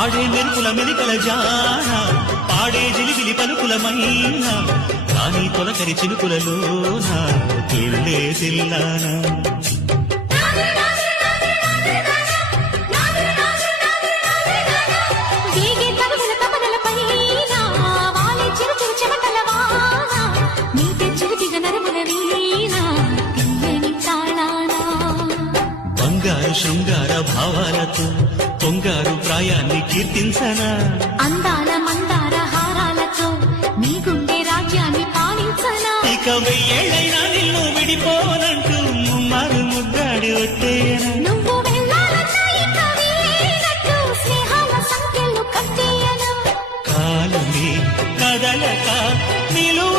ఆడే మెరుపుల మెలికల జాన పాడే జిలిబిలి పలుకులమైన రాణి తొలకరి చిలుకులలోన తుళ్ళే తిల్లానా బంగారు శృంగార భావాలతో పొంగారు ప్రాయాన్ని కీర్తించనా అందాల మందార హారాలతో నీ గుండె రాజ్యాన్ని పాలించనా ఇక వెయ్యేళ్ళైనా నిన్ను విడిపోనంటూ ముమ్మారు ముద్దాడి వచ్చేయనా నువ్వు వెళ్ళాలన్నా ఇక వీలట్టు స్నేహాల సంఖ్యలు కట్టేయనా కాలమే కదలక నిలు